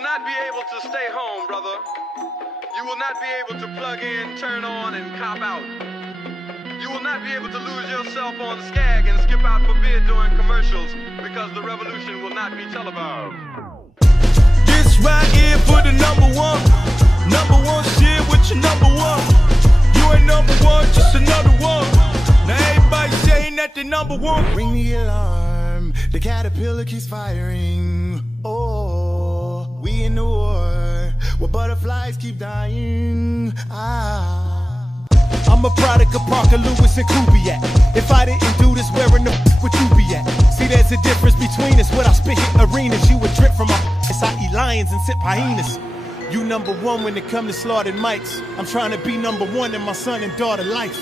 will not be able to stay home, brother. You will not be able to plug in, turn on, and cop out. You will not be able to lose yourself on Skag and skip out for beer during commercials because the revolution will not be televised. This right here for the number one shit with your number one. You ain't number one, just another one. Now everybody saying that they number one. Ring the alarm, the caterpillar keeps firing. Oh, we in the war, where butterflies keep dying. I'm a product of Parker, Lewis, and Kubiak. If I didn't do this, where in the would you be at? See, there's a difference between us. What I spit hit arenas, you would drip from my I eat lions and sip hyenas. You number one when it come to slaughtered mics. I'm trying to be number one in my son and daughter life.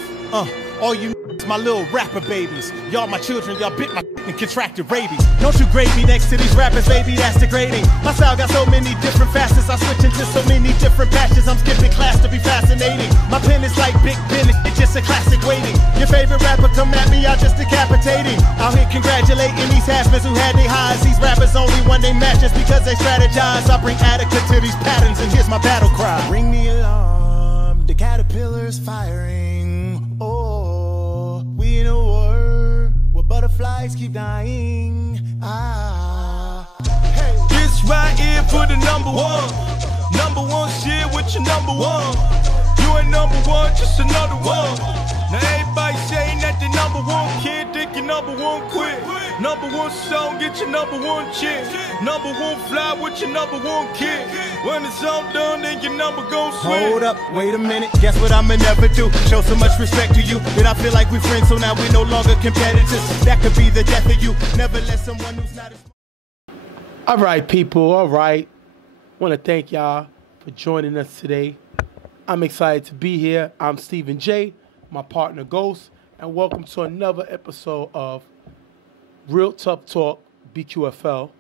All you my little rapper babies. Y'all my children, y'all bit my and contracted rabies. Don't you grade me next to these rappers, baby, that's degrading. My style got so many different facets, I switch into so many different patches. I'm skipping class to be fascinating. My pen is like Big Ben, it's just a classic waiting. Your favorite rapper come at me, I just decapitating. Out here congratulating these has-beens who had their highs. These rappers only won they matches because they strategize. I bring adequate to these patterns and here's my battle cry. Ring the alarm, the caterpillar's firing. Oh, we in a war, where butterflies keep dying. Hey, this right here for the number one shit with your number one. You ain't number one, just another one. Now everybody saying that they number one, kid, think you number one, quit. Number one song, get your number one chick. Number one fly with your number one kid. When it's all done, then your number gon' swing. Hold up, wait a minute, guess what I'ma never do? Show so much respect to you that I feel like we're friends, so now we're no longer competitors. That could be the death of you. Never let someone who's not as... All right, people, all right. Want to thank y'all for joining us today. I'm excited to be here. I'm Stephen J., my partner Ghost, and welcome to another episode of Real Tough Talk BQFL.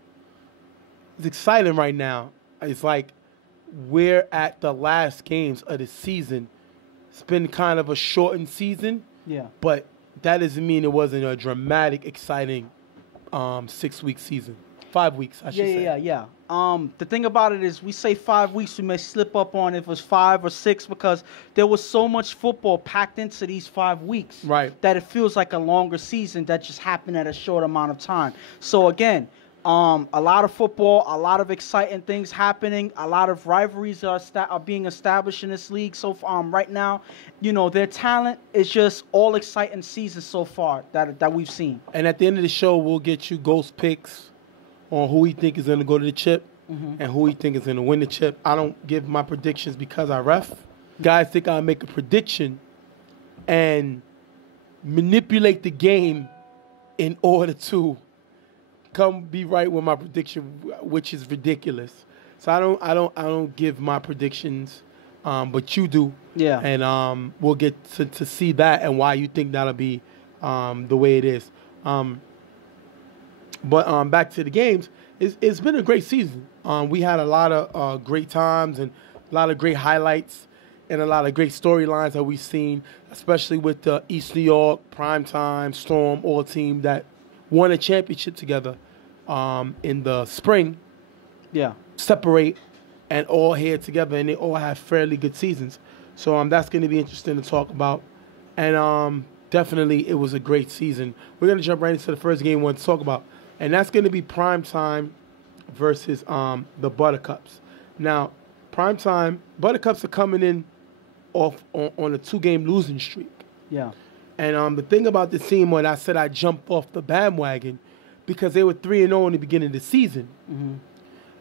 It's exciting right now. It's like we're at the last games of the season. It's been kind of a shortened season, but that doesn't mean it wasn't a dramatic, exciting 6-week season. 5 weeks, I should say. Yeah. The thing about it is we say 5 weeks, we may slip up on if it was 5 or 6 because there was so much football packed into these 5 weeks that it feels like a longer season that just happened at a short amount of time. So again, a lot of football, a lot of exciting things happening, a lot of rivalries are being established in this league. So right now, you know, their talent is just all exciting seasons so far that we've seen. And at the end of the show, we'll get you Ghost picks on who we think is going to go to the chip and who we think is going to win the chip. I don't give my predictions because I ref. Guys think I'll make a prediction and manipulate the game in order to come be right with my prediction, which is ridiculous. So I don't give my predictions, but you do. Yeah. And we'll get to see that and why you think that'll be the way it is. But back to the games, it's been a great season. We had a lot of great times and a lot of great highlights and a lot of great storylines that we've seen, especially with the East New York, Primetime, Storm, all team that won a championship together in the spring. Yeah. Separate and all here together, and they all have fairly good seasons. So that's going to be interesting to talk about. And definitely it was a great season. We're going to jump right into the first game we want to talk about. And that's going to be Primetime versus the Buttercups. Now, Primetime, Buttercups are coming in off on a 2-game losing streak. Yeah. And the thing about this team, when I said I jumped off the bandwagon, because they were 3-0 in the beginning of the season.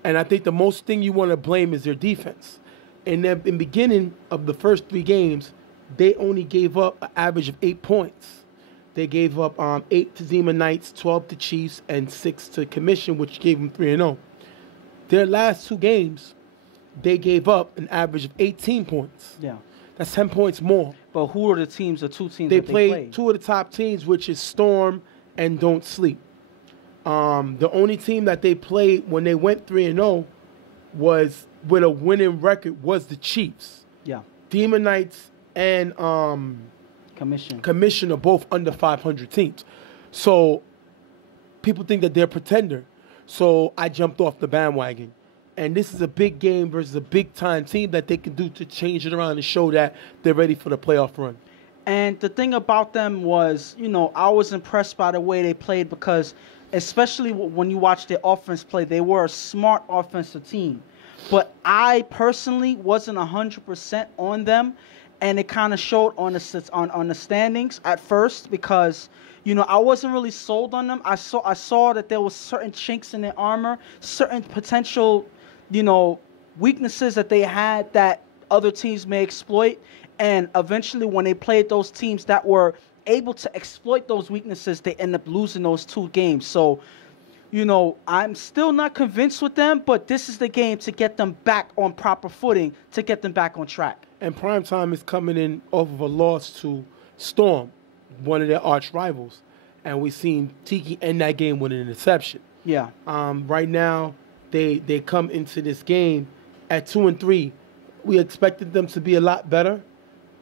And I think the most thing you want to blame is their defense. In the beginning of the first 3 games, they only gave up an average of 8 points. They gave up 8 to Demon Knights, 12 to Chiefs, and 6 to Commission, which gave them 3-0. Their last 2 games, they gave up an average of 18 points. Yeah. That's 10 points more. But who are the teams, the 2 teams they that they played? They played 2 of the top teams, which is Storm and Don't Sleep. The only team that they played when they went 3-0 was with a winning record was the Chiefs. Yeah. Demon Knights and Commission are both under 500 teams. So people think that they're a pretender. So I jumped off the bandwagon. And this is a big game versus a big-time team that they can do to change it around and show that they're ready for the playoff run. And the thing about them was, I was impressed by the way they played because especially when you watch their offense play, they were a smart offensive team. But I personally wasn't 100% on them, and it kind of showed on the standings at first because, I wasn't really sold on them. I saw that there was certain chinks in their armor, certain potential, weaknesses that they had that other teams may exploit. And eventually when they played those teams that were able to exploit those weaknesses, they end up losing those 2 games. So, I'm still not convinced with them, but this is the game to get them back on proper footing, to get them back on track. And Primetime is coming in off of a loss to Storm, one of their arch rivals. And we've seen Tiki end that game with an interception. Yeah. Right now, they come into this game at 2-3. We expected them to be a lot better.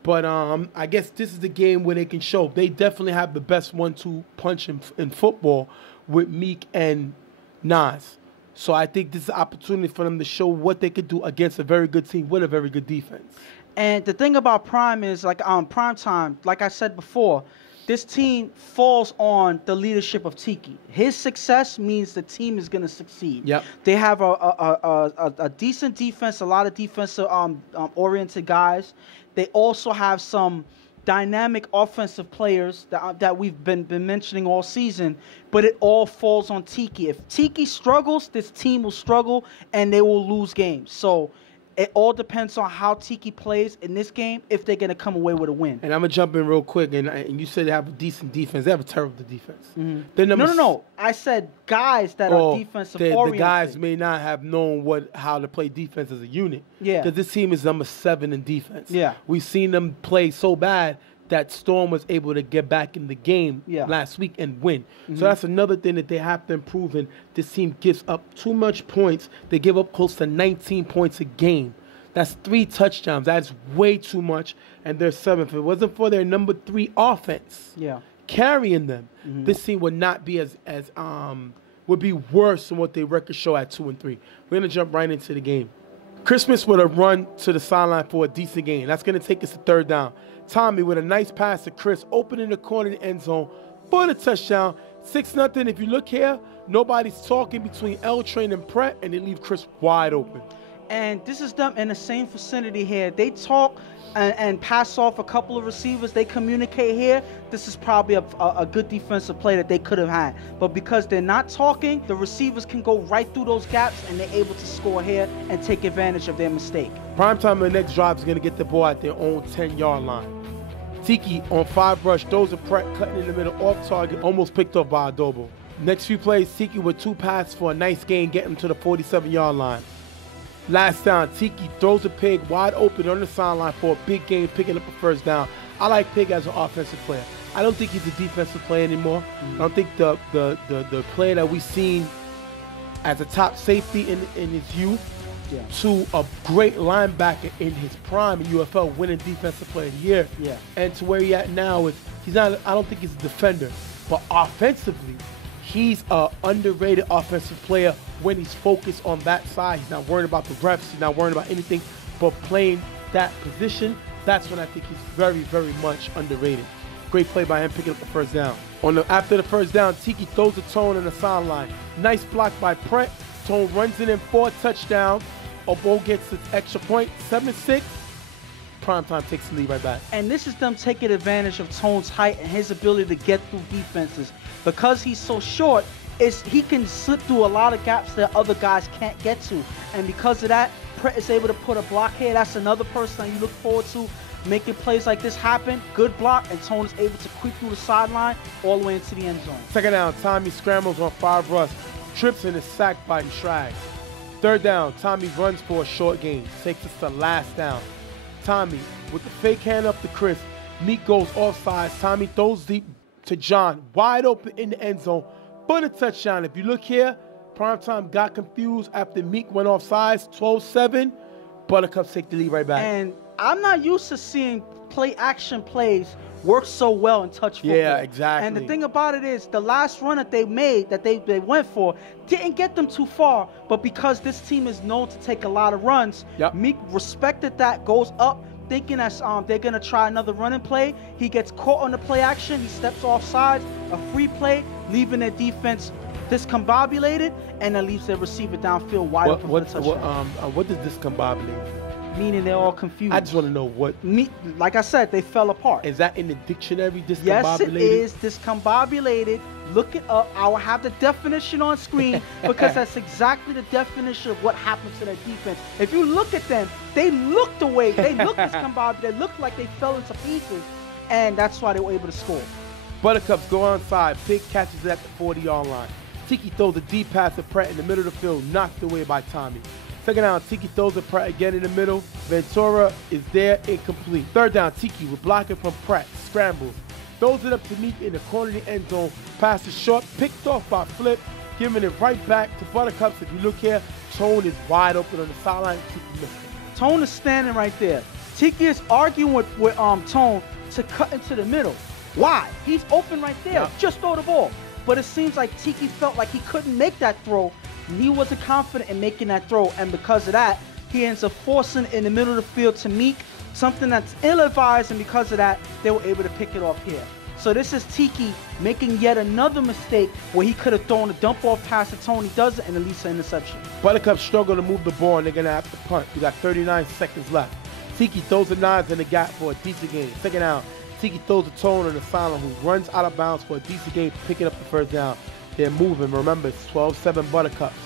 But I guess this is the game where they can show. They definitely have the best 1-2 punch in football with Meek and Nas. So I think this is an opportunity for them to show what they could do against a very good team with a very good defense. And the thing about Prime is, Primetime, like I said before, this team falls on the leadership of Tiki. His success means the team is going to succeed. Yep. They have a decent defense, a lot of defensive oriented guys. They also have some dynamic offensive players that we've been mentioning all season, but it all falls on Tiki. If Tiki struggles, this team will struggle, and they will lose games. So it all depends on how Tiki plays in this game if they're going to come away with a win. And I'm going to jump in real quick, and you said they have a decent defense. They have a terrible defense. Mm-hmm. No. I said guys that are defensive-oriented. The guys may not have known how to play defense as a unit. Yeah. Because this team is number 7 in defense. Yeah. We've seen them play so bad that Storm was able to get back in the game last week and win. Mm-hmm. So that's another thing that they have to improve in. This team gives up too much points. They give up close to 19 points a game. That's 3 touchdowns. That's way too much, and they're 7th. If it wasn't for their number 3 offense carrying them, this team would not be would be worse than what they record show at 2-3. We're gonna jump right into the game. Christmas with a run to the sideline for a decent gain. That's gonna take us to 3rd down. Tommy with a nice pass to Chris, opening the corner in the end zone for the touchdown. 6-0. If you look here, nobody's talking between L Train and Pratt, and they leave Chris wide open. And this is them in the same vicinity here. They talk and pass off a couple of receivers. They communicate here. This is probably a good defensive play that they could have had. But because they're not talking, the receivers can go right through those gaps, and they're able to score here and take advantage of their mistake. Primetime, the next drive is going to get the ball at their own 10-yard line. Tiki on 5 rush, throws a Pratt cutting in the middle, off target, almost picked off by Adobo. Next few plays, Tiki with 2 passes for a nice gain, getting him to the 47-yard line. Last down, Tiki throws a Pig wide open on the sideline for a big gain, picking up a 1st down. I like Pig as an offensive player. I don't think he's a defensive player anymore. I don't think the player that we've seen as a top safety in his youth to a great linebacker in his prime in UFL, winning defensive player of the year. Yeah. And to where he's at now, he's not. I don't think he's a defender, but offensively, he's an underrated offensive player when he's focused on that side. He's not worried about the refs. He's not worried about anything but playing that position. That's when I think he's very, very much underrated. Great play by him picking up the 1st down. After the 1st down, Tiki throws a Tone on the sideline. Nice block by Pratt. Tone runs it in for a touchdown. Obo gets its extra point, 7-6. Primetime takes the lead right back. And this is them taking advantage of Tone's height and his ability to get through defenses. Because he's so short, he can slip through a lot of gaps that other guys can't get to. And because of that, Pratt is able to put a block here. That's another person that you look forward to making plays like this happen. Good block, and Tone is able to creep through the sideline all the way into the end zone. 2nd down, Tommy scrambles on 5 rush, trips and is sacked by Shrag. 3rd down, Tommy runs for a short gain, takes us to last down. Tommy with the fake hand up to Chris. Meek goes offside. Tommy throws deep to John, wide open in the end zone for the touchdown. If you look here, Primetime got confused after Meek went offsides. 12-7. Buttercups take the lead right back. And I'm not used to seeing play-action plays work so well in touch football. Yeah, exactly. And the thing about it is, the last run that they made, that they went for, didn't get them too far. But because this team is known to take a lot of runs, Meek respected that, goes up, thinking that they're going to try another running play. He gets caught on the play action. He steps offside, a free play, leaving their defense discombobulated, and that leaves their receiver downfield wide open for the touchdown. What does discombobulate? Meaning they're all confused. I just want to know what. Like I said, they fell apart. Is that in the dictionary, discombobulated? Yes, it is discombobulated. Look it up. I will have the definition on screen because that's exactly the definition of what happened to their defense. If you look at them, they looked away. They looked discombobulated. They looked like they fell into pieces, and that's why they were able to score. Buttercups go onside. Pig catches it at the 40-yard line. Tiki throws a deep pass to Pratt in the middle of the field, knocked away by Tommy. Second down, Tiki throws it Pratt again in the middle. Ventura is there, incomplete. Third down, Tiki with blocking from Pratt, scrambles. Throws it up to Meek in the corner of the end zone. Pass is short, picked off by Flip, giving it right back to Buttercups. If you look here, Tone is wide open on the sideline. Tiki missing. Tone is standing right there. Tiki is arguing with Tone to cut into the middle. Why? He's open right there. Just throw the ball. But it seems like Tiki felt like he couldn't make that throw. He wasn't confident in making that throw, and because of that, he ends up forcing in the middle of the field to Meek, something that's ill-advised, and because of that, they were able to pick it off here. So this is Tiki making yet another mistake where he could have thrown a dump-off pass to Tony, does it, and at least an interception. Buttercup struggle to move the ball, and they're going to have to punt. We got 39 seconds left. Tiki throws the nines in the gap for a decent game. Second down, Tiki throws a Tone on the sideline who runs out of bounds for a decent game, picking up the first down. They're moving. Remember, it's 12-7 Buttercups.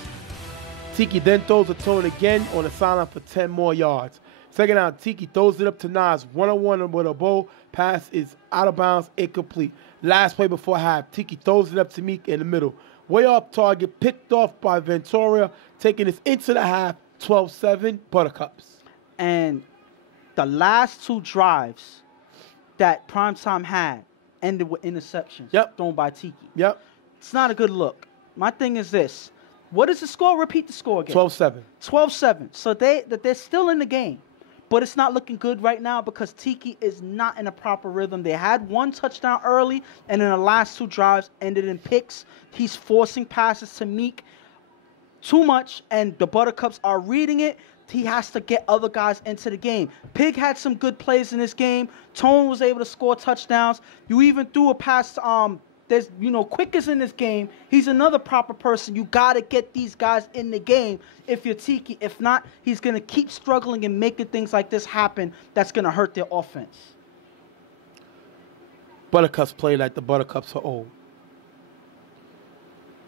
Tiki then throws a Tone again on the sideline for 10 more yards. Second down, Tiki throws it up to Nas. 1-on-1 with a bow. Pass is out of bounds, incomplete. Last play before half, Tiki throws it up to Meek in the middle. Way off target, picked off by Ventura, taking us into the half, 12-7 Buttercups. And the last two drives that Primetime had ended with interceptions thrown by Tiki. It's not a good look. My thing is this. What is the score? Repeat the score again. 12-7. 12-7. So they're still in the game. But it's not looking good right now because Tiki is not in a proper rhythm. They had one touchdown early, and then the last two drives ended in picks. He's forcing passes to Meek too much, and the Buttercups are reading it. He has to get other guys into the game. Pig had some good plays in this game. Tone was able to score touchdowns. You even threw a pass to there's, Quick is in this game. He's another proper person. You got to get these guys in the game if you're Tiki. If not, he's going to keep struggling and making things like this happen that's going to hurt their offense. Buttercups play like the Buttercups are old.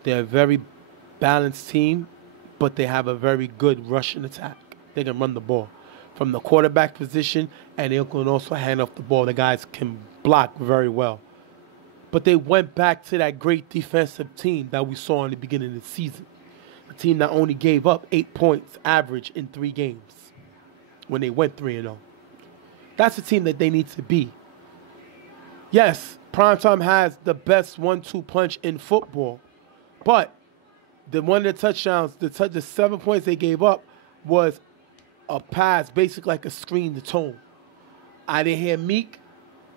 They're a very balanced team, but they have a very good rushing attack. They can run the ball from the quarterback position, and they can also hand off the ball. The guys can block very well. But they went back to that great defensive team that we saw in the beginning of the season. A team that only gave up 8 points average in 3 games when they went 3-0. That's the team that they need to be. Yes, Primetime has the best 1-2 punch in football. But one of the touchdowns, the 7 points they gave up was a pass, basically like a screen to Tone. I didn't hear Meek.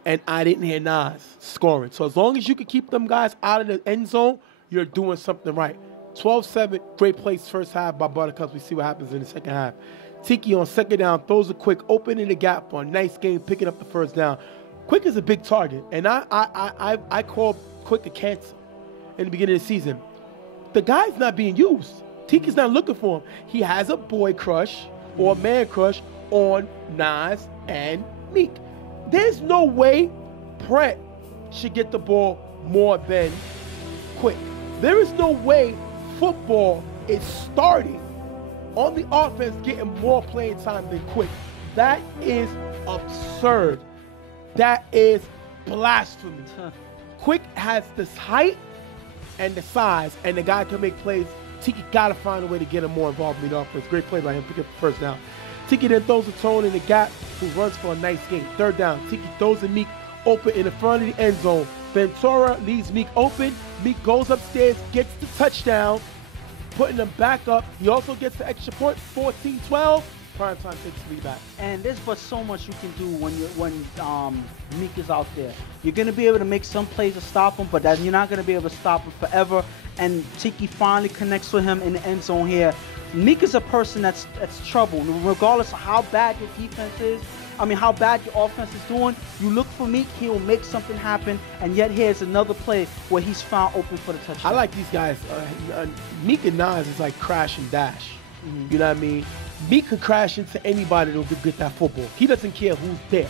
And I didn't hear Nas scoring. So as long as you can keep them guys out of the end zone, you're doing something right. 12-7, great plays first half by Buttercups. We see what happens in the second half. Tiki on second down throws a Quick, open in the gap for a nice game, picking up the first down. Quick is a big target, and I called Quick a cancer in the beginning of the season. The guy's not being used. Tiki's not looking for him. He has a boy crush or a man crush on Nas and Meek. There's no way Pratt should get the ball more than Quick. There is no way football is starting on the offense getting more playing time than Quick. That is absurd. That is blasphemy. Quick has this height and the size, and the guy can make plays. Tiki got to find a way to get him more involved in the offense. Great play by him, pick up the first down. Tiki then throws a Tone in the gap, who runs for a nice game. Third down, Tiki throws a Meek open in the front of the end zone. Ventura leaves Meek open. Meek goes upstairs, gets the touchdown, putting them back up. He also gets the extra point, 14-12. Primetime takes the lead back. And there's but so much you can do when Meek is out there. You're gonna be able to make some plays to stop him, but that you're not gonna be able to stop him forever. And Tiki finally connects with him in the end zone here. Meek is a person that's trouble. Regardless of how bad your defense is, how bad your offense is doing, you look for Meek, he will make something happen. And yet here's another play where he's found open for the touchdown. I like these guys. Meek and Nas is like crash and dash. Mm-hmm. You know what I mean? Meek could crash into anybody that'll get that football. He doesn't care who's there.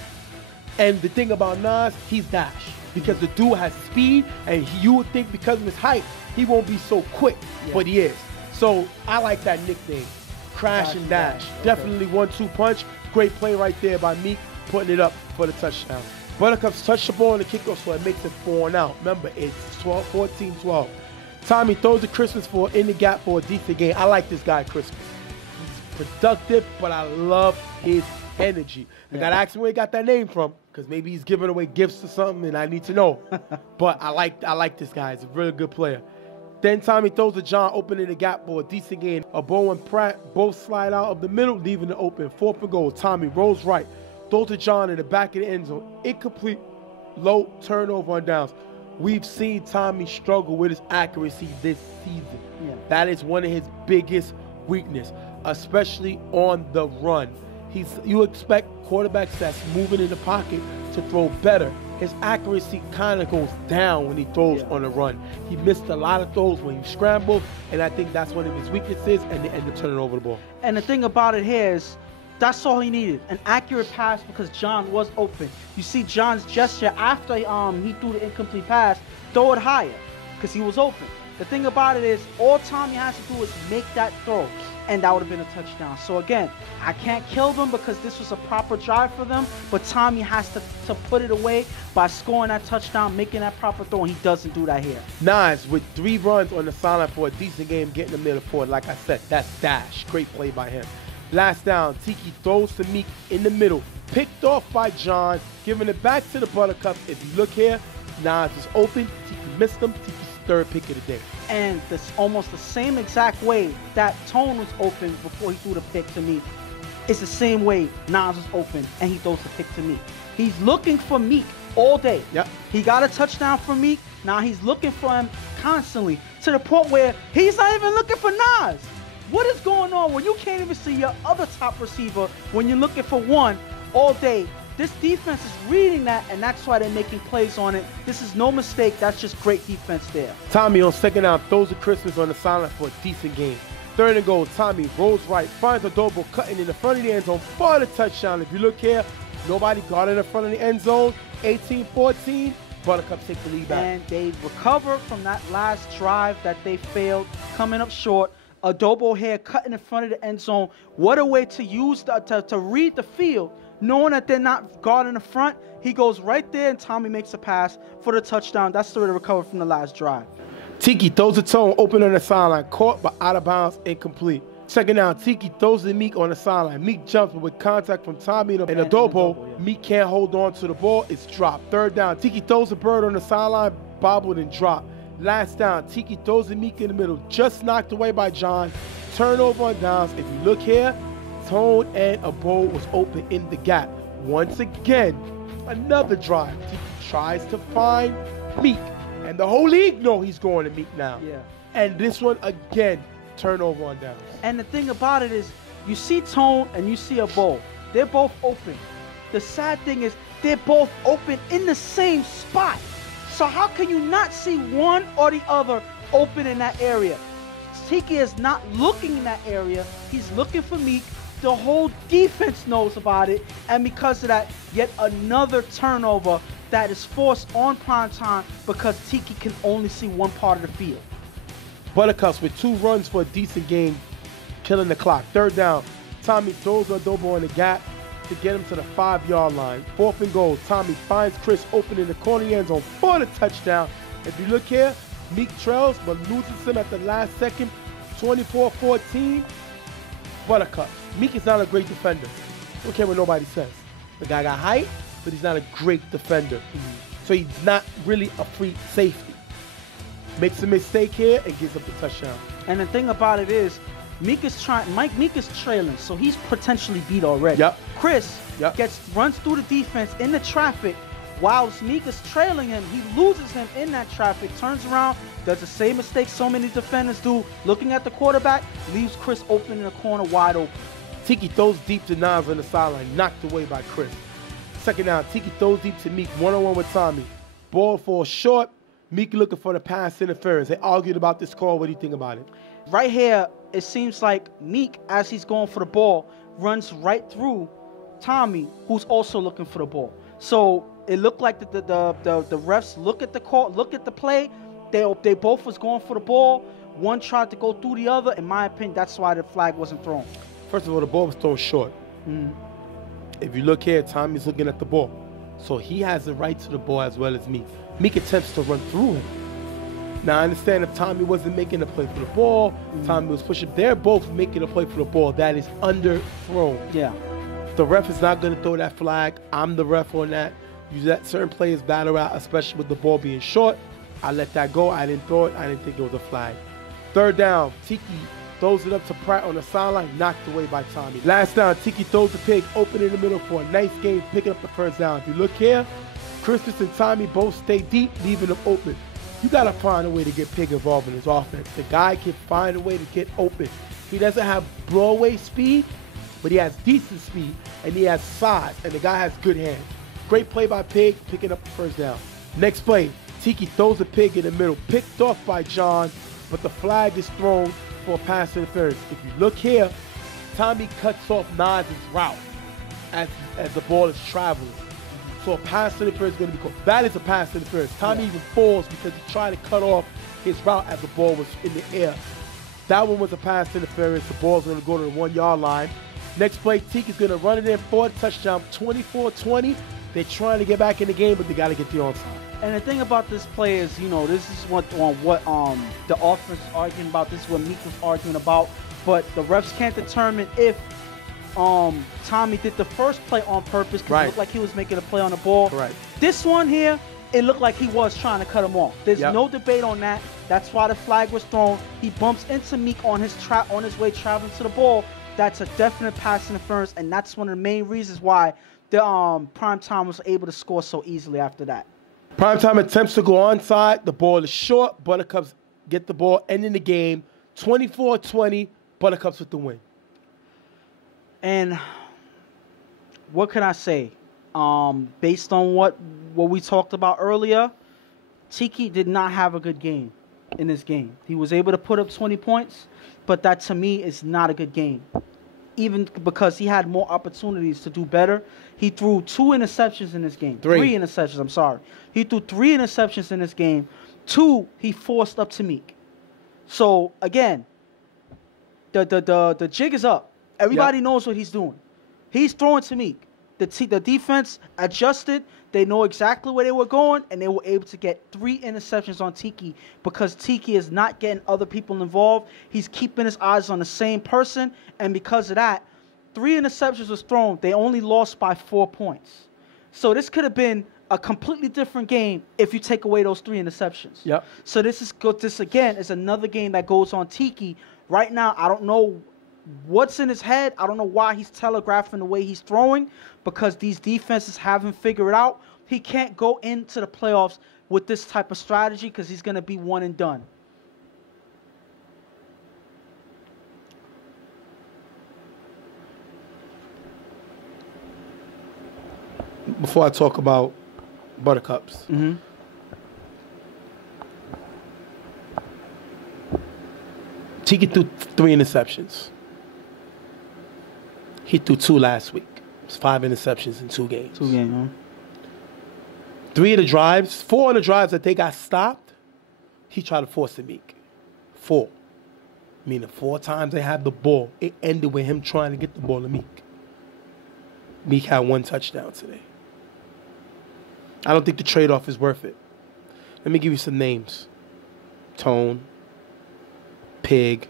And the thing about Nas, he's dash. Because the dude has speed, and you would think because of his height, he won't be so quick, but he is. So I like that nickname, crash and dash. Okay. Definitely 1-2 punch. Great play right there by Meek, putting it up for the touchdown. Buttercups touch the ball on the kickoff, so it makes it 4-out. Remember, it's 14-12. Tommy throws the Christmas in the gap for a decent game. I like this guy, Christmas. He's productive, but I love his energy. I got to ask him where he got that name from, because maybe he's giving away gifts or something, and I need to know. But I like this guy. He's a really good player. Then Tommy throws to John, opening the gap for a decent gain. Bo and Pratt both slide out of the middle, leaving it open. 4th and goal. Tommy rolls right. Throws to John in the back of the end zone. Incomplete, low turnover on downs. We've seen Tommy struggle with his accuracy this season. Yeah. That is one of his biggest weaknesses, especially on the run. You expect quarterbacks that's moving in the pocket to throw better. His accuracy kind of goes down when he throws on the run. He missed a lot of throws when he scrambled, and I think that's one of his weaknesses, and they end up turning over the ball. And the thing about it here is, that's all he needed, an accurate pass, because John was open. You see John's gesture after he threw the incomplete pass, throw it higher, because he was open. The thing about it is, all Tommy has to do is make that throw, and that would have been a touchdown. So again, I can't kill them because this was a proper drive for them, but Tommy has to put it away by scoring that touchdown, making that proper throw, and he doesn't do that here. Nas with 3 runs on the sideline for a decent game, getting the middle forward. Like I said, that's dash. Great play by him. Last down, Tiki throws to Meek in the middle, picked off by John, giving it back to the Buttercups. If you look here, Nas is open, Tiki missed him, Tiki's 3rd pick of the day. And this almost the same exact way that Tone was open before he threw the pick to Meek. It's the same way Nas was open and he throws the pick to Meek. He's looking for Meek all day. Yep. He got a touchdown from Meek. Now he's looking for him constantly, to the point where he's not even looking for Nas. What is going on when you can't even see your other top receiver when you're looking for one all day? This defense is reading that, and that's why they're making plays on it. This is no mistake. That's just great defense there. Tommy on 2nd down throws the Christmas on the sideline for a decent game. 3rd and goal. Tommy rolls right, finds a double, cutting in the front of the end zone for the touchdown. If you look here, nobody got in the front of the end zone. 18-14. Buttercups take the lead back. And they recover from that last drive that they failed, coming up short. Adobo here cutting in front of the end zone. What a way to use to read the field, knowing that they're not guarding the front. He goes right there, and Tommy makes a pass for the touchdown. That's the way to recover from the last drive. Tiki throws a Tone open on the sideline, caught but out of bounds, incomplete. 2nd down, Tiki throws to Meek on the sideline. Meek jumps, but with contact from Tommy and Adobo, Meek can't hold on to the ball. It's dropped. 3rd down, Tiki throws a bird on the sideline, bobbled and dropped. Last down, Tiki throws to Meek in the middle, just knocked away by John. Turnover on downs. If you look here, Tone and Abo was open in the gap. Once again, another drive. Tiki tries to find Meek, and the whole league know he's going to Meek now. Yeah. And this one again, turnover on downs. And the thing about it is, you see Tone and you see Abo. They're both open. The sad thing is, they're both open in the same spot. So how can you not see one or the other open in that area? Tiki is not looking in that area. He's looking for Meek. The whole defense knows about it. And because of that, yet another turnover that is forced on Primetime because Tiki can only see one part of the field. Buttercups with 2 runs for a decent game, killing the clock. 3rd down, Tommy throws Adobo in the gap to get him to the 5-yard line. 4th and goal, Tommy finds Chris open in the corner end zone for the touchdown. If you look here, Meek trails but loses him at the last second. 24-14, Buttercups. Meek is not a great defender. Don't care what nobody says. The guy got height, but he's not a great defender. So he's not really a free safety. Makes a mistake here and gives up the touchdown. And the thing about it is, Meek is trailing, so he's potentially beat already. Yep. Chris runs through the defense in the traffic. Whilst Meek is trailing him, he loses him in that traffic, turns around, does the same mistake so many defenders do, looking at the quarterback, leaves Chris open in the corner wide open. Tiki throws deep to Nas on the sideline, knocked away by Chris. Second down, Tiki throws deep to Meek, one-on-one with Tommy. Ball falls short, Meek looking for the pass interference. They argued about this call. What do you think about it? Right here, it seems like Meek, as he's going for the ball, runs right through Tommy, who's also looking for the ball. So it looked like the refs look at the call, look at the play. They both was going for the ball. One tried to go through the other. In my opinion, that's why the flag wasn't thrown. First of all, the ball was thrown short. If you look here, Tommy's looking at the ball. So he has the right to the ball as well as Meek. Meek attempts to run through him. Now, I understand if Tommy wasn't making a play for the ball, Tommy was pushing. They're both making a play for the ball. That is underthrown. Yeah. The ref is not going to throw that flag. I'm the ref on that. You let certain players battle out, especially with the ball being short. I let that go. I didn't throw it. I didn't think it was a flag. Third down, Tiki throws it up to Pratt on the sideline, knocked away by Tommy. Last down, Tiki throws the pig, open in the middle for a nice game, picking up the first down. If you look here, Christmas and Tommy both stay deep, leaving them open. You got to find a way to get Pig involved in his offense. The guy can find a way to get open. He doesn't have Broadway speed, but he has decent speed, and he has size, and the guy has good hands. Great play by Pig, picking up the first down. Next play, Tiki throws the Pig in the middle, picked off by John, but the flag is thrown for a pass interference. If you look here, Tommy cuts off Nas' route as the ball is traveling. So a pass interference is going to be called. That is a pass interference. Tommy even falls because he tried to cut off his route as the ball was in the air. That one was a pass interference. The ball's going to go to the 1 yard line. Next play, Tiki's going to run it in for a touchdown, 24-20. They're trying to get back in the game, but they got to get the onside. And the thing about this play is, this is what the offense is arguing about. This is what Meek was arguing about. But the refs can't determine if Tommy did the first play on purpose because it looked like he was making a play on the ball. Right. This one here, it looked like he was trying to cut him off. There's no debate on that. That's why the flag was thrown. He bumps into Meek on his way traveling to the ball. That's a definite pass interference, and that's one of the main reasons why the Primetime was able to score so easily after that. Primetime attempts to go onside. The ball is short. Buttercups get the ball, ending the game 24-20. Buttercups with the win. And what can I say? Based on what we talked about earlier, Tiki did not have a good game in this game. He was able to put up 20 points, but that to me is not a good game. Even because he had more opportunities to do better. He threw 2 interceptions in this game. 3 interceptions, I'm sorry. He threw 3 interceptions in this game. 2 he forced up to Meek. So, again, the jig is up. Everybody knows what he's doing. He's throwing to Meek. The defense adjusted. They know exactly where they were going, and they were able to get 3 interceptions on Tiki because Tiki is not getting other people involved. He's keeping his eyes on the same person, and because of that, 3 interceptions was thrown. They only lost by 4 points. So this could have been a completely different game if you take away those 3 interceptions. Yep. So this again is another game that goes on Tiki. Right now, I don't know what's in his head. I don't know why he's telegraphing the way he's throwing because these defenses haven't figured out. He can't go into the playoffs with this type of strategy because he's going to be one and done. Before I talk about Buttercups, Tiki threw 3 interceptions. He threw 2 last week. It was 5 interceptions in 2 games. 2 games, huh? 3 of the drives, 4 of the drives that they got stopped, he tried to force the Meek. 4. Meaning 4 times they had the ball, it ended with him trying to get the ball to Meek. Meek had 1 touchdown today. I don't think the trade-off is worth it. Let me give you some names. Tone, Pig,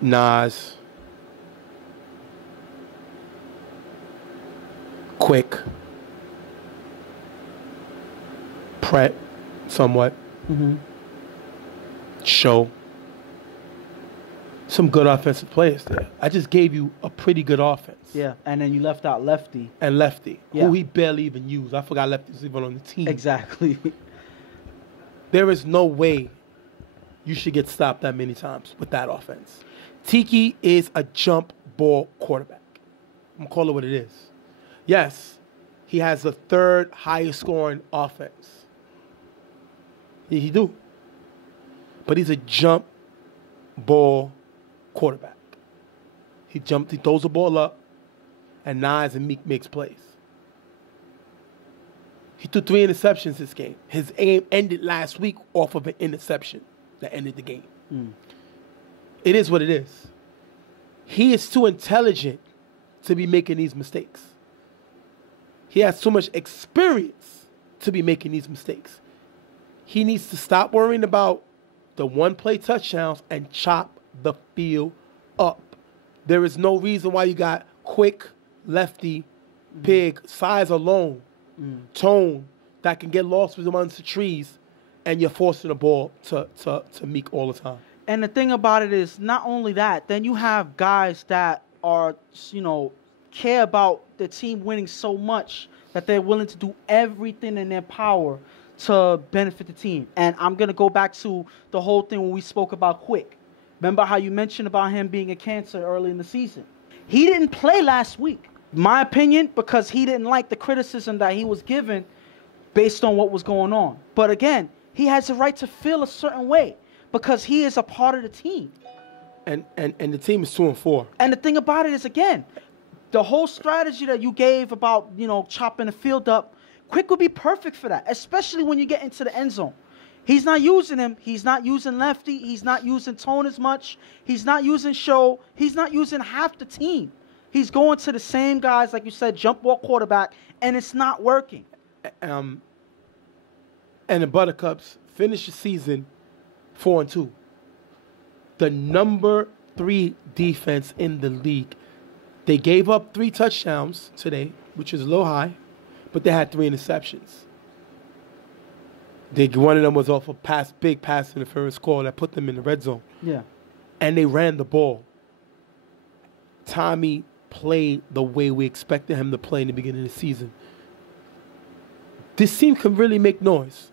Nas, Quick, Pret, somewhat, Show, Some good offensive players there. I just gave you a pretty good offense. Yeah, and then you left out Lefty. And Lefty, who he barely even used. I forgot Lefty was even on the team. Exactly. There is no way you should get stopped that many times with that offense. Tiki is a jump ball quarterback. I'm going to call it what it is. Yes, he has the third highest scoring offense. He do. But he's a jump ball quarterback. He throws the ball up, and Nas and Meek makes plays. He threw 3 interceptions this game. His aim ended last week off of an interception that ended the game. It is what it is. He is too intelligent to be making these mistakes. He has too much experience to be making these mistakes. He needs to stop worrying about the one-play touchdowns and chop the field up. There is no reason why you got quick, lefty, big, size alone, tone that can get lost with amongst the trees, and you're forcing the ball to Meek all the time. And the thing about it is, not only that, then you have guys that are, care about the team winning so much that they're willing to do everything in their power to benefit the team. And I'm going to go back to the whole thing when we spoke about Quick. Remember how you mentioned about him being a cancer early in the season? He didn't play last week. My opinion, because he didn't like the criticism that he was given based on what was going on. But again, he has the right to feel a certain way because he is a part of the team. And the team is 2-4. And the thing about it is, again, the whole strategy that you gave about, chopping the field up, Quick would be perfect for that, especially when you get into the end zone. He's not using him. He's not using Lefty. He's not using Tone as much. He's not using Show. He's not using half the team. He's going to the same guys, like you said, jump ball quarterback, and it's not working. And the Buttercups finished the season 4-2. The number 3 defense in the league. They gave up 3 touchdowns today, which is a little high, but they had 3 interceptions. One of them was off a big pass interference call that put them in the red zone. Yeah. And they ran the ball. Tommy played the way we expected him to play in the beginning of the season. This team can really make noise.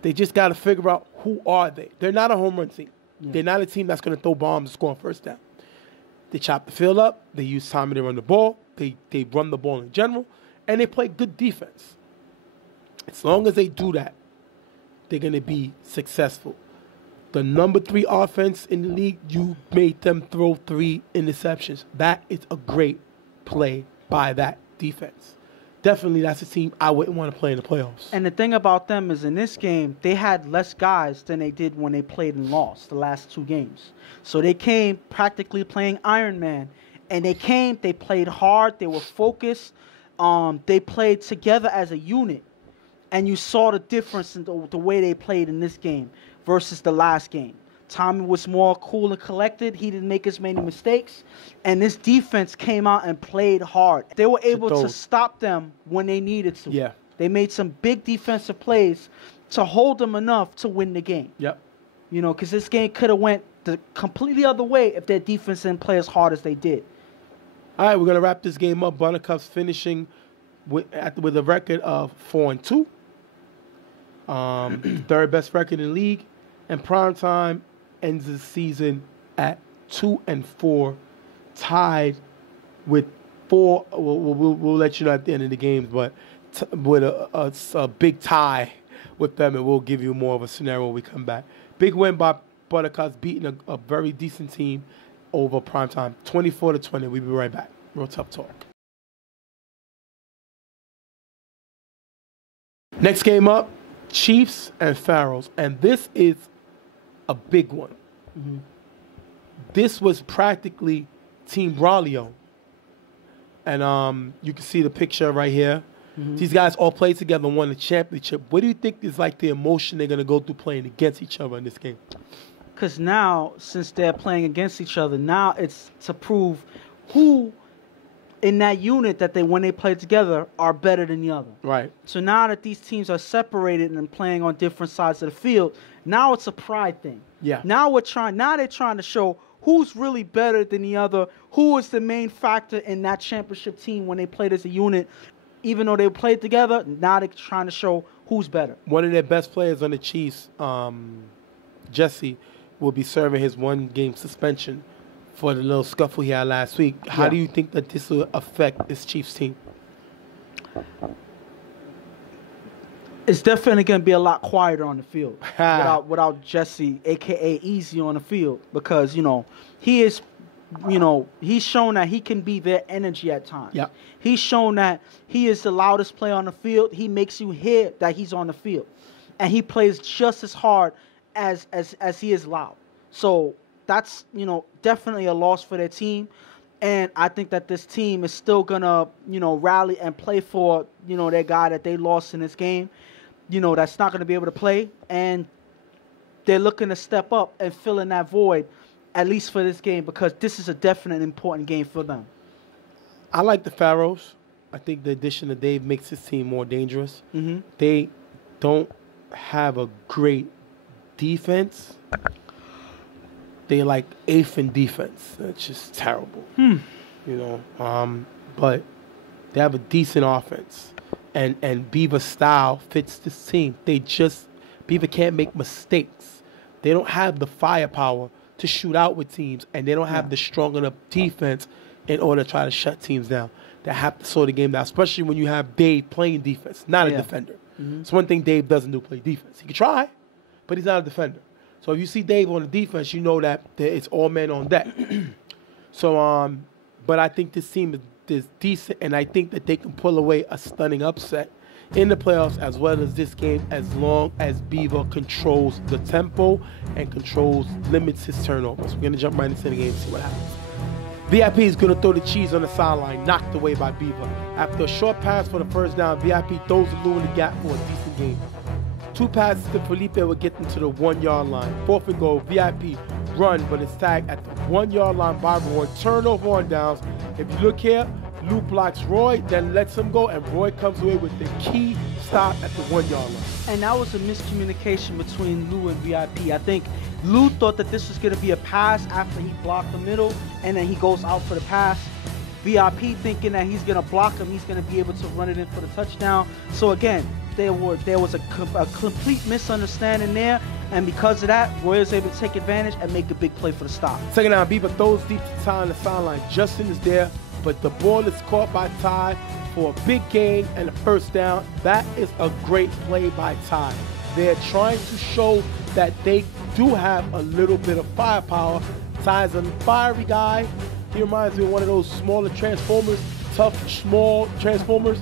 They just got to figure out who are they. They're not a home run team. Yeah. They're not a team that's going to throw bombs and score on first down. They chop the field up. They use Tommy to run the ball. They run the ball in general. And they play good defense. As long as they do that, they're going to be successful. The number 3 offense in the league, you made them throw 3 interceptions. That is a great play by that defense. Definitely, that's a team I wouldn't want to play in the playoffs. And the thing about them is in this game, they had less guys than they did when they played and lost the last 2 games. So they came practically playing Iron Man. And they played hard, they were focused. They played together as a unit. And you saw the difference in the way they played in this game versus the last game. Tommy was more cool and collected. He didn't make as many mistakes. And this defense came out and played hard. They were able to stop them when they needed to. Yeah. They made some big defensive plays to hold them enough to win the game. Yep. Because this game could have went the completely other way if their defense didn't play as hard as they did. All right, we're going to wrap this game up. Buttercups finishing with a record of 4-2. Third best record in the league. And Primetime ends the season at 2-4, tied with 4. We'll let you know at the end of the games, but with a big tie with them, and we'll give you more of a scenario when we come back. Big win by Buttercups, beating a very decent team over Primetime, 24-20. We'll be right back. Real Tough Talk. Next game up, Chiefs and Pharoahs, and this is a big one. This was practically Team Braulio, and you can see the picture right here. These guys all played together and won the championship. What do you think is like the emotion they're going to go through playing against each other in this game? Because now, since they're playing against each other, now it's to prove who in that unit that when they play together are better than the other. Right. So now that these teams are separated and playing on different sides of the field, now it's a pride thing. Yeah. Now they're trying to show who's really better than the other, who is the main factor in that championship team when they played as a unit. Even though they played together, now they're trying to show who's better. One of their best players on the Chiefs, Jesse, will be serving his 1-game suspension for the little scuffle he had last week. How do you think that this will affect this Chiefs team? It's definitely going to be a lot quieter on the field without Jesse, a.k.a. Easy, on the field because, he is, he's shown that he can be their energy at times. Yeah. He's shown that he is the loudest player on the field. He makes you hear that he's on the field. And he plays just as hard as he is loud. So that's, definitely a loss for their team. And I think that this team is still going to, rally and play for, their guy that they lost in this game. That's not going to be able to play. And they're looking to step up and fill in that void, at least for this game, because this is a definite important game for them. I like the Pharoahs. I think the addition of Dave makes this team more dangerous. Mm-hmm. They don't have a great defense. They like 8th in defense. That's just terrible. But they have a decent offense. And Beaver's style fits this team. Beaver can't make mistakes. They don't have the firepower to shoot out with teams, and they don't have the strong enough defense in order to try to shut teams down. They have to slow the game down, especially when you have Dave playing defense, not a defender. Mm-hmm. It's one thing Dave doesn't do, play defense. He can try, but he's not a defender. So if you see Dave on the defense, you know that it's all men on deck. But I think this team is decent, and I think that they can pull away a stunning upset in the playoffs as well as this game, as long as Beaver controls the tempo and limits his turnovers. We're going to jump right into the game and see what happens. VIP is going to throw the cheese on the sideline, knocked away by Beaver. After a short pass for the first down, VIP throws the Lou in the gap for a decent game. 2 passes to Felipe will get them to the 1-yard line. 4th and goal, VIP run, but it's tagged at the 1-yard line by Roy. Turnover on downs. If you look here, Lou blocks Roy, then lets him go, and Roy comes away with the key stop at the 1-yard line. And that was a miscommunication between Lou and VIP. I think Lou thought that this was going to be a pass after he blocked the middle, and then he goes out for the pass. VIP thinking that he's going to block him, he's going to be able to run it in for the touchdown. So again, there was a complete misunderstanding there, and because of that, Roy was able to take advantage and make a big play for the stop. Second down, Beaver throws deep to Ty on the sideline. Justin is there, but the ball is caught by Ty for a big gain and a first down. That is a great play by Ty. They're trying to show that they do have a little bit of firepower. Ty's a fiery guy. He reminds me of one of those smaller Transformers, tough, small Transformers.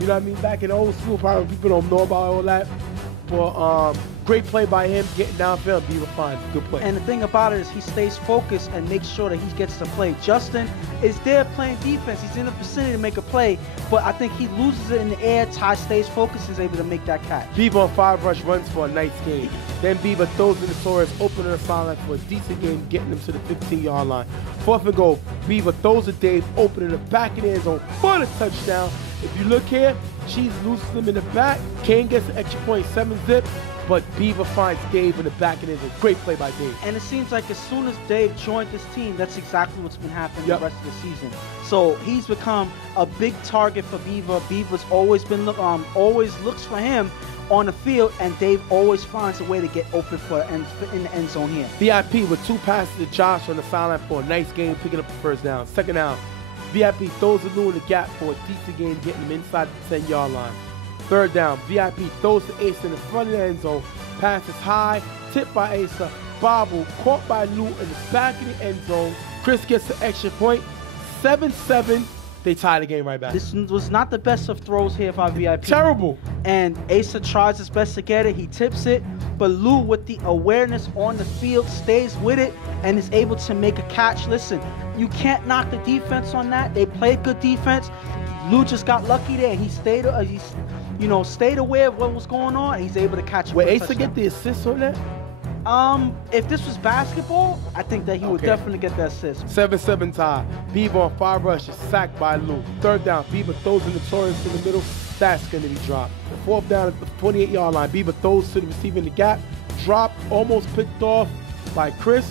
You know what I mean? Back in the old school, probably people don't know about all that. But great play by him, getting downfield. Beaver finds good play. And the thing about it is he stays focused and makes sure that he gets to play. Justin is there playing defense. He's in the vicinity to make a play, but I think he loses it in the air. Ty stays focused and is able to make that catch. Beaver on 5 rush runs for a nice game. Then Beaver throws in the Torres, opening the sideline for a decent game, getting them to the 15-yard line. 4th and goal, Beaver throws to Dave, opening the back of the end zone for the touchdown. If you look here, Cheese loses him in the back. Kane gets an extra point, 7-zip. But Beaver finds Dave in the back, and it's a great play by Dave. And it seems like as soon as Dave joined this team, that's exactly what's been happening the rest of the season. So he's become a big target for Beaver. Beaver's always always looks for him on the field, and Dave always finds a way to get open in the end zone here. VIP with 2 passes to Josh on the sideline for a nice game, picking up the first down. Second down, VIP throws the Lou in the gap for a decent game, getting him inside the 10-yard line. 3rd down, VIP throws to Asa in the front of the end zone. Pass is high, tipped by Asa. Bobble, caught by Lou in the back of the end zone. Chris gets the extra point. 7-7. They tie the game right back. This was not the best of throws here by VIP. Terrible. And Asa tries his best to get it. He tips it. But Lou, with the awareness on the field, stays with it and is able to make a catch. Listen, you can't knock the defense on that. They played good defense. Lou just got lucky there. He stayed aware of what was going on. He's able to catch it. Will Asa get the assist on that? If this was basketball, I think that he would definitely get the assist. 7-7 tie. Beaver on 5 rushes, sacked by Lou. 3rd down, Beaver throws in the Torres in the middle. That's going to be dropped. 4th down at the 28-yard line. Beaver throws to the receiver in the gap. Dropped, almost picked off by Chris.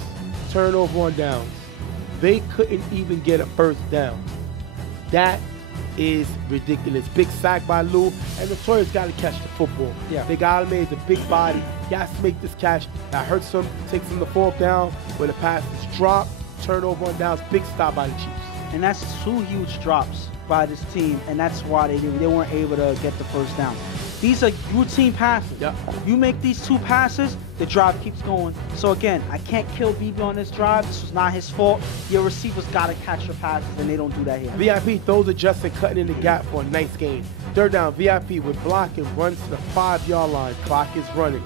Turnover on downs. They couldn't even get a first down. That is ridiculous. Big sack by Lou, and Notorious got to catch the football. Yeah. They got him, he's a big body. He has to make this catch. That hurts him, takes him the fourth down, where the pass is dropped, turnover on downs, big stop by the Chiefs. And that's 2 huge drops by this team, and that's why they weren't able to get the first down. These are routine passes. Yep. You make these 2 passes, the drive keeps going. So again, I can't kill BB on this drive. This was not his fault. Your receivers got to catch your passes, and they don't do that here. VIP throws a Justin cutting in the gap for a nice gain. Third down, VIP with block and runs to the 5-yard line. Clock is running.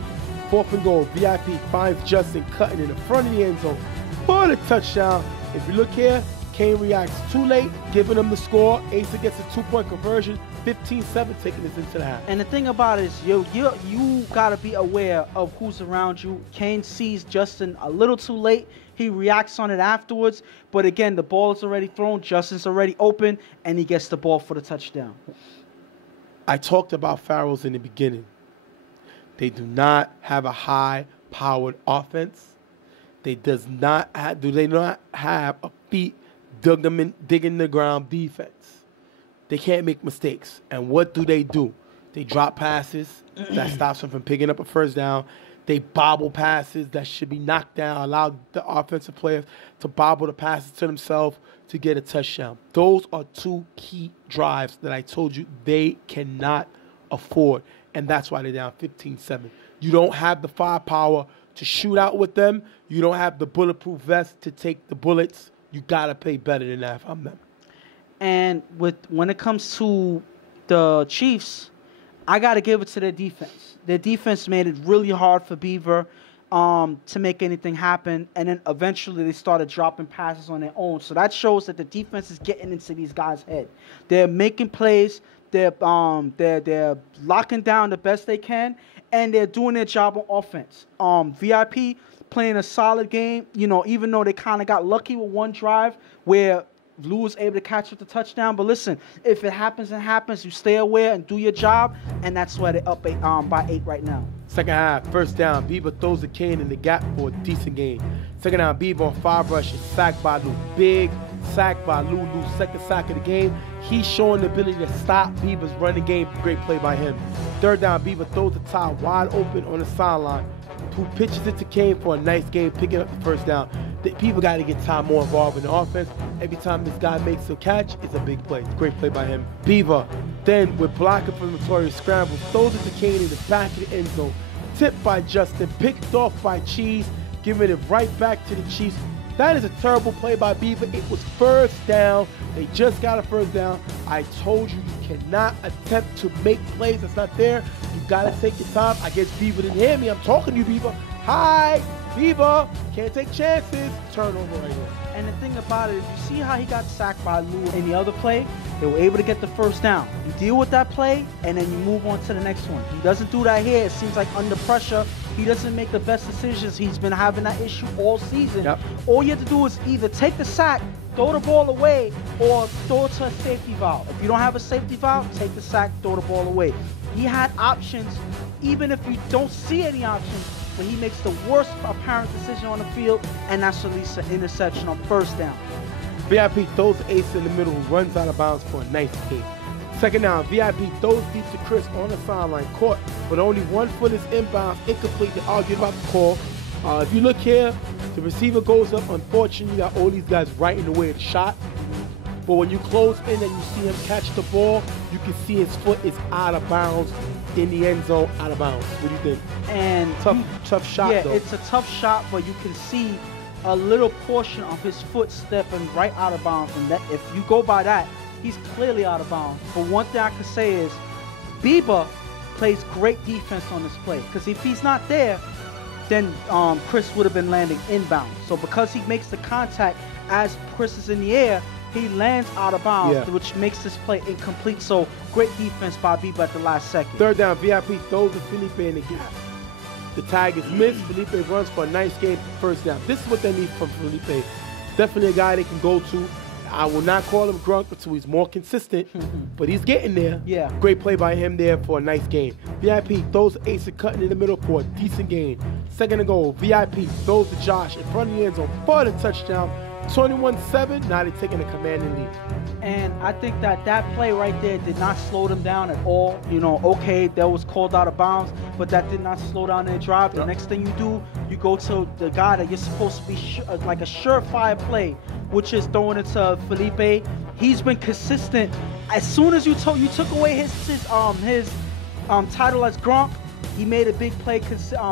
4th and goal, VIP finds Justin cutting in the front of the end zone for the touchdown. If you look here, Kane reacts too late, giving him the score. Asa gets a 2-point conversion, 15-7, taking this into the half. And the thing about it is, you got to be aware of who's around you. Kane sees Justin a little too late. He reacts on it afterwards. But again, the ball is already thrown. Justin's already open, and he gets the ball for the touchdown. I talked about Pharoahs in the beginning. They do not have a high-powered offense. They do not have a feet digging the ground defense. They can't make mistakes. And what do? They drop passes that stops them from picking up a first down. They bobble passes that should be knocked down, allow the offensive players to bobble the passes to themselves to get a touchdown. Those are 2 key drives that I told you they cannot afford. And that's why they're down 15-7. You don't have the firepower to shoot out with them. You don't have the bulletproof vest to take the bullets. You got to play better than that if I'm them. And when it comes to the Chiefs, I got to give it to their defense. Their defense made it really hard for Beaver to make anything happen. And then eventually they started dropping passes on their own. So that shows that the defense is getting into these guys' head. They're making plays. They're locking down the best they can, and they're doing their job on offense. VIP playing a solid game, even though they kind of got lucky with one drive where Lou was able to catch up the touchdown. But listen, if it happens, it happens. You stay aware and do your job, and that's why they're up by 8 right now. Second half, first down, Beaver throws the Kane in the gap for a decent gain. Second down, Beaver on 5 rushes, sacked by Lou. Big sack by Lou. Lou's second sack of the game. He's showing the ability to stop Beaver's running game. Great play by him. Third down, Beaver throws the tie wide open on the sideline. Who pitches it to Kane for a nice game, picking up the first down. The people got to get time more involved in the offense. Every time this guy makes a catch, it's a big play. Great play by him. Beaver, then with blocking from Notorious scramble, throws it to Kane in the back of the end zone. Tipped by Justin, picked off by Cheese, giving it right back to the Chiefs. That is a terrible play by Beaver. It was first down. They just got a first down. I told you cannot attempt to make plays that's not there. You got to take your time. I guess Beaver didn't hear me. I'm talking to you, Beaver. Hi, Beaver. Can't take chances. Turnover right here. And the thing about it is, you see how he got sacked by Lou in the other play? They were able to get the first down. You deal with that play, and then you move on to the next one. He doesn't do that here. It seems like under pressure, he doesn't make the best decisions. He's been having that issue all season. Yep. All you have to do is either take the sack, throw the ball away, or throw it to a safety valve. If you don't have a safety valve, take the sack, throw the ball away. He had options, even if you don't see any options, but he makes the worst apparent decision on the field, and that's at least an interception on first down. VIP throws Ace in the middle, who runs out of bounds for a nice kick. Second down, VIP throws deep to Chris on the sideline, caught, but only 1 foot is inbounds, incomplete. They argue about the call. If you look here, the receiver goes up. Unfortunately, you got all these guys right in the way of the shot. But when you close in and you see him catch the ball, you can see his foot is out of bounds in the end zone, out of bounds. What do you think? And tough shot, yeah, though. it's a tough shot, but you can see a little portion of his foot stepping right out of bounds. And that, if you go by that, he's clearly out of bounds. But one thing I can say is, Bieber plays great defense on this play. Because if he's not there, then Chris would have been landing inbound. So because he makes the contact as Chris is in the air, he lands out of bounds, which makes this play incomplete. So great defense by Bieber at the last second. Third down, VIP throws to Felipe in the gap. The tag is missed. Felipe runs for a nice game, first down. This is what they need from Felipe. Definitely a guy they can go to. I will not call him Grunk until he's more consistent, but he's getting there. Yeah. Great play by him there for a nice game. VIP throws to Ace cutting in the middle for a decent gain. Second and goal, VIP throws to Josh in front of the end zone for the touchdown. 21-7, now they're taking a commanding lead. And I think that play right there did not slow them down at all. You know, okay, that was called out of bounds, but that did not slow down their drive. The next thing you do, you go to the guy that you're supposed to be like a surefire play, which is throwing it to Felipe. He's been consistent. As soon as you took away his title as Gronk, he made a big play,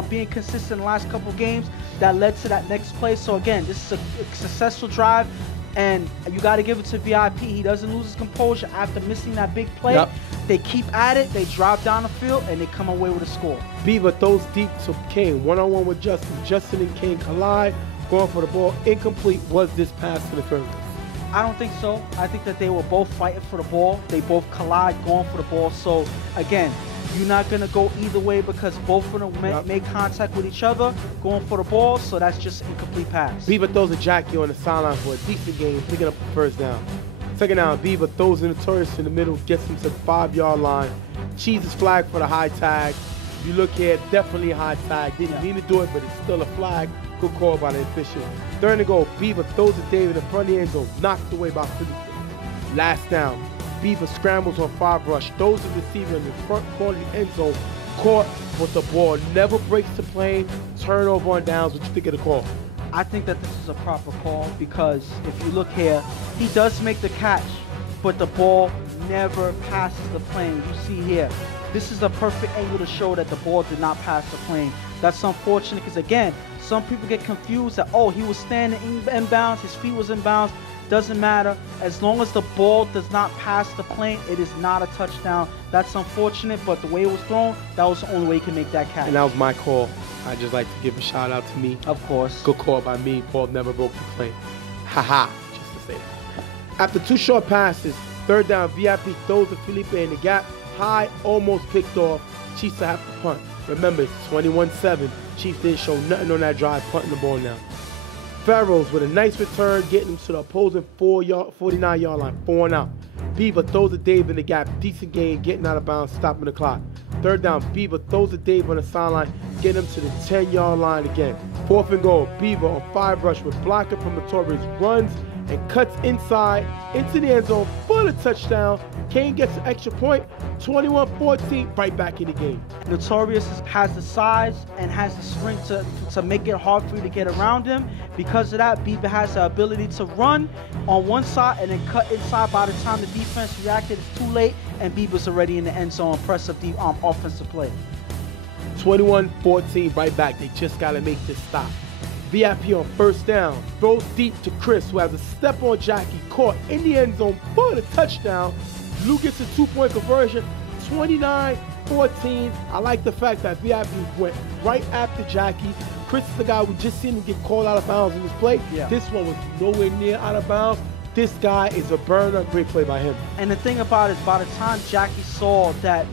being consistent in the last couple games. That led to that next play. So again, this is a successful drive, and you got to give it to VIP. He doesn't lose his composure after missing that big play. Yep. They keep at it. They drive down the field, and they come away with a score. Beaver throws deep to Kane. One-on-one with Justin. Justin and Kane collide. Going for the ball. Incomplete. Was this pass to the Pharoahs? I don't think so. I think that they were both fighting for the ball. They both collide going for the ball. So, again, you're not going to go either way because both of them make contact with each other going for the ball, so that's just an incomplete pass. Beaver throws a Jackie on the sideline for a decent game, picking up the first down. Second down, Beaver throws in the Notorious in the middle, gets him to the 5-yard line. Cheese is flagged for the high tag. You look here, definitely a high tag. Didn't mean to do it, but it's still a flag. Good call by the official. Third and goal, Beaver throws to David in front of the end zone, knocked away by Felipe. Last down. Beaver scrambles on 5 rush, throws the receiver in the front corner of the end zone, caught, but the ball never breaks the plane. Turnover on downs. What you think of the call? I think that this is a proper call because if you look here, he does make the catch, but the ball never passes the plane. You see here, this is a perfect angle to show that the ball did not pass the plane. That's unfortunate because, again, some people get confused that, oh, he was standing in bounds, his feet was in bounds. Doesn't matter. As long as the ball does not pass the plane, it is not a touchdown. That's unfortunate, but the way it was thrown, that was the only way you can make that catch. And that was my call. I just like to give a shout out to me. Of course. Good call by me. Paul never broke the plane. Ha-ha, just to say that. After 2 short passes, third down, VIP throws to Felipe in the gap. High, almost picked off. Chiefs have to punt. Remember, it's 21-7. Chiefs didn't show nothing on that drive, punting the ball now. Pharoahs with a nice return, getting him to the opposing 49-yard line, 4 and out. Beaver throws to Dave in the gap, decent gain, getting out of bounds, stopping the clock. Third down, Beaver throws to Dave on the sideline, getting him to the 10-yard line again. 4th and goal, Beaver on 5 rush with blocking from Notorious, runs and cuts inside into the end zone for the touchdown. Kane gets an extra point, 21-14, right back in the game. Notorious has the size and has the strength to make it hard for you to get around him. Because of that, Beaver has the ability to run on one side and then cut inside. By the time the defense reacted, it's too late, and Beaver's already in the end zone. Impressive offensive play. 21-14, right back. They just got to make this stop. VIP on first down, throws deep to Chris, who has a step on Jackie, caught in the end zone for the touchdown. Lou gets a 2-point conversion, 29-14. I like the fact that VIP went right after Jackie. Chris is the guy we just seen him get called out of bounds in this play. Yeah. This one was nowhere near out of bounds. This guy is a burner. Great play by him. And the thing about it is, by the time Jackie saw that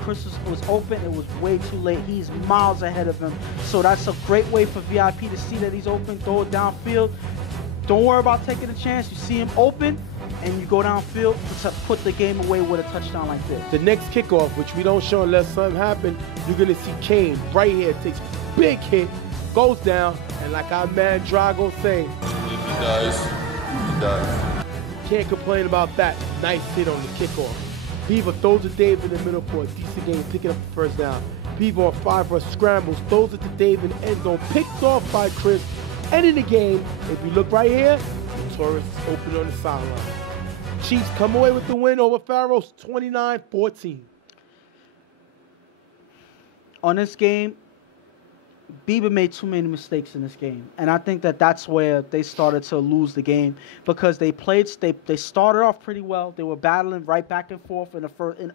Chris was open, it was way too late. He's miles ahead of him. So that's a great way for VIP to see that he's open, throw it downfield. Don't worry about taking a chance. You see him open, and you go downfield to put the game away with a touchdown like this. The next kickoff, which we don't show unless something happens, you're going to see Kane right here, takes big hit, goes down, and like our man Drago saying, if he dies. Can't complain about that. Nice hit on the kickoff. Beaver throws to Dave in the middle for a decent game, picking up the first down. Beaver on 5 rush scrambles, throws it to Dave in the end zone, picked off by Chris. Ending the game, if you look right here, Notorious is open on the sideline. Chiefs come away with the win over Pharoahs, 29-14. On this game, Beaver made too many mistakes in this game, and I think that that's where they started to lose the game because they started off pretty well. They were battling right back and forth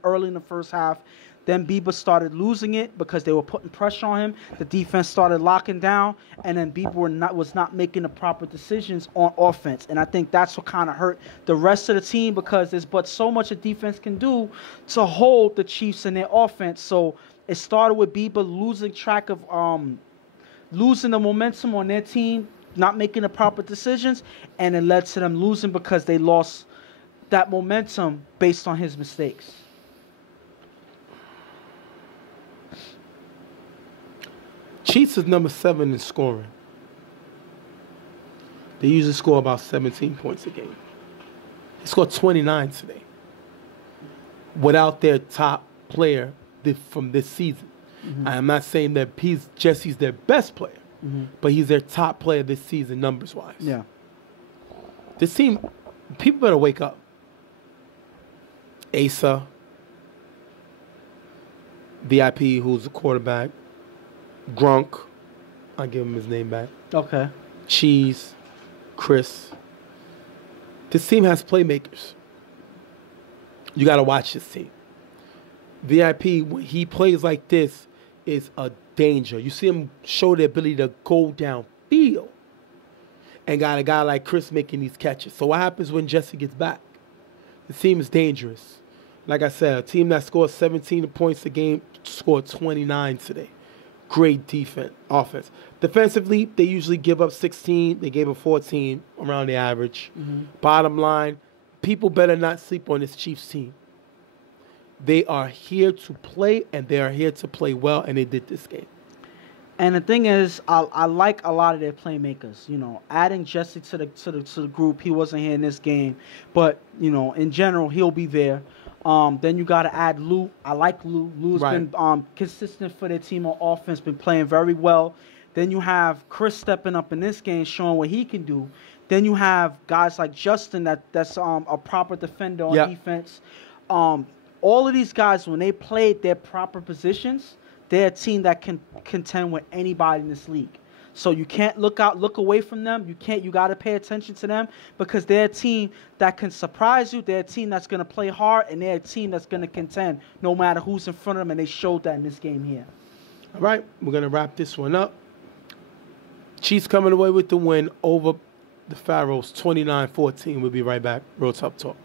early in the first half. Then Beaver started losing it because they were putting pressure on him. The defense started locking down, and then Beaver was not making the proper decisions on offense. And I think that's what kind of hurt the rest of the team because there's but so much a defense can do to hold the Chiefs in their offense. So it started with Beaver losing track of losing the momentum on their team, not making the proper decisions, and it led to them losing because they lost that momentum based on his mistakes. Chiefs is number 7 in scoring. They usually score about 17 points a game. They scored 29 today without their top player from this season. I'm not saying that Jesse's their best player, but he's their top player this season numbers-wise. Yeah. This team, people better wake up. Asa, VIP, who's the quarterback, Grunk, I'll give him his name back. Okay. Cheese, Chris. This team has playmakers. You got to watch this team. VIP, when he plays like this, is a danger. You see him show the ability to go downfield and got a guy like Chris making these catches. So what happens when Jesse gets back? The team is dangerous. Like I said, a team that scores 17 points a game scored 29 today. Great offense. Defensively, they usually give up 16. They gave up 14, around the average. Bottom line, people better not sleep on this Chiefs team. They are here to play, and they are here to play well, and they did this game. And the thing is, I like a lot of their playmakers. You know, adding Jesse to the group, he wasn't here in this game, but you know, in general, he'll be there. Then you got to add Lou. I like Lou. Lou's been consistent for their team on offense, been playing very well. Then you have Chris stepping up in this game, showing what he can do. Then you have guys like Justin that's a proper defender on defense. All of these guys, when they played their proper positions, they're a team that can contend with anybody in this league. So you can't look away from them. You got to pay attention to them because they're a team that can surprise you. They're a team that's going to play hard, and they're a team that's going to contend no matter who's in front of them, and they showed that in this game here. All right, we're going to wrap this one up. Chiefs coming away with the win over the Pharoahs, 29-14. We'll be right back. Real Tough Talk.